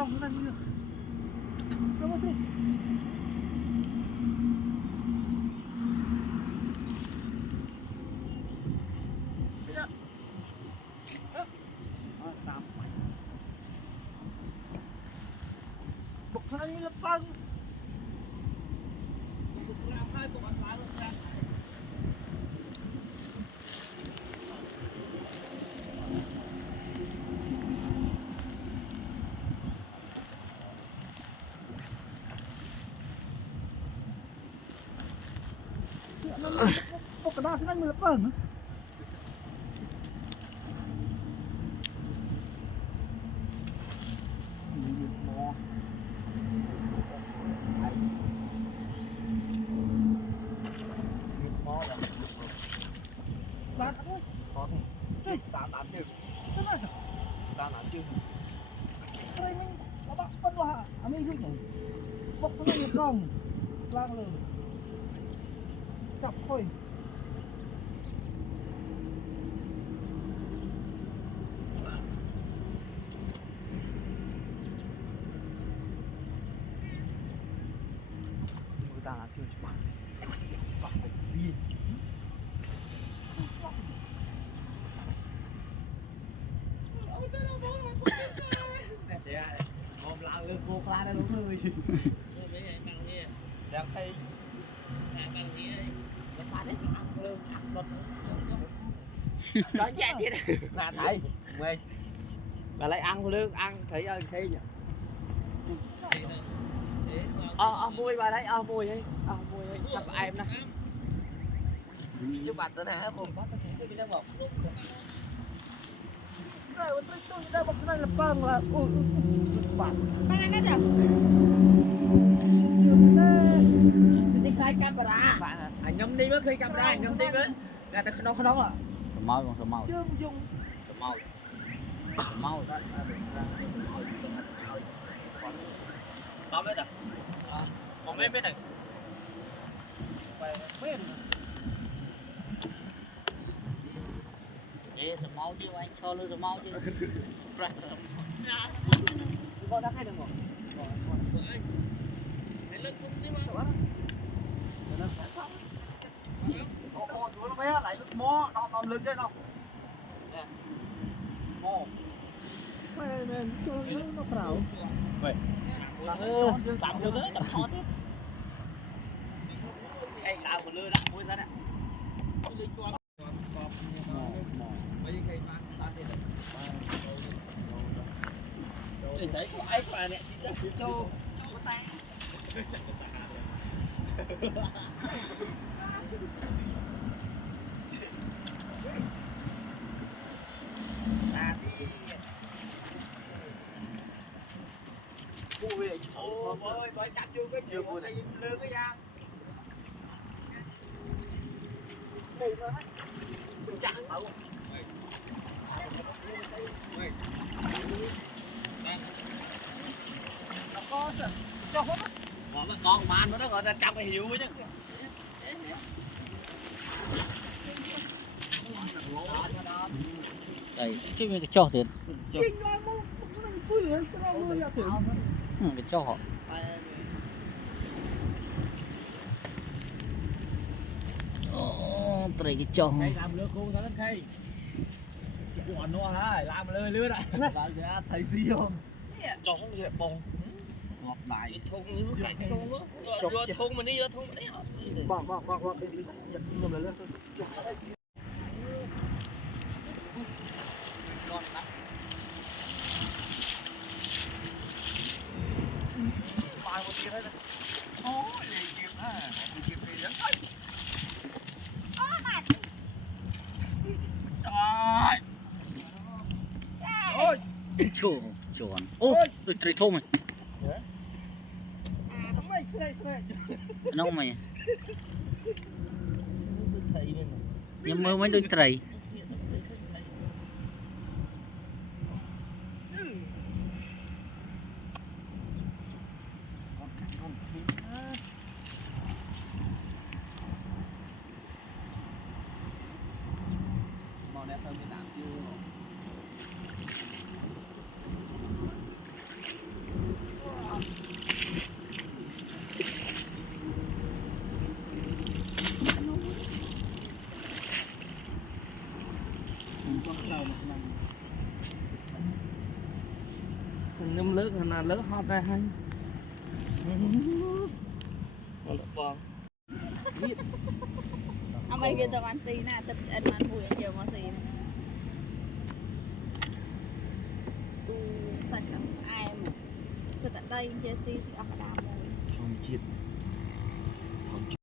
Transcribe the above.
pang lagi. Kamu tu. Ya. Tam. Bukan ni lepang. Bukan hai bukan lalu kan. Kok kena senang melepang? Bạn ơi, có gì? Tạm chứ. Thế nào chứ? Tạm chứ. Đây mình có bạn phân vào à mình giúp nhỉ? Bốc nó lên cong. Lang lên. Chọc thôi. Người ta làm chơi chứ bạn. Bạn phải viên. Mồm lao lên vô pha đây luôn người. Đang thấy bằng gì đấy. Nó phá đấy ăn lương ăn đột. Nói vậy chứ. Mà thầy, mày. Bà lấy ăn lương ăn thấy ơi thấy nhỉ. Mui bà đấy, mui đi. Mui đi. Tập em nè. Chứ bạn tới này không bắt cái gì đâu một. Rồi itu kita bakal lepang lah. Lepang. Mana kan dah? Đi khai camera. Bạn anh nhâm đi với khai camera, anh nhâm đi với. Là nó không à. Semau bang semau. Chưa dùng. Semau. Semau. Có biết à? Có biết này. Biết. Ê semau chứ anh cho lưu semau chứ. Con đã khai được không? Lấy lực cũng đi mà. Xuống nó bé lại lực mò, đo tầm lực đây nào. Mò. Men, nó prau. Vậy. Tạm được đấy, tạm khó tiếp. Cái đào của lư đã mua ra nè. Đấy có ai qua nè, cho tay. Ui, ôi, bởi chặt chưa cái chiều của này lương cái da. Đây nó hết. Mình chặt không? Nó có cho hết. Con man nó gọi là trăm cái hiệu chứ. Đây, chứ cái cho thì Kinh ra một cái này vui rồi, cái nó ra thử. cái cho họ. Đây cái cho. Cây làm lừa cô nó cây. Còn nó hả? Làm lừa đấy. Và thấy gì không? Cho không dễ bông. Ngọt lại. Thùng nó cạnh thùng á. Rồi thùng mà đi vô thùng mà đi. Bỏ cái nhận nhầm là lên thôi. Con đó. Bài một kia đấy. Ôi, kịp á. Kịp đi đó. Trời. Ôi. Chuồn. Ô, trời thôm mày. Thằng mày đây. Nó mày. Thấy bên. Nhưng mà mấy đôi trời. Màu đẹp hơn cái đám chưa. nhâm lớn là lớn hot đây hay bong เอาไปกินตะวันซีน่ะตึกอันมันพูดเดียวมาซีดูสัตว์กับไอ้หมดสัตว์ใต้เจซีสิออกดามวย ធម្មជាតិ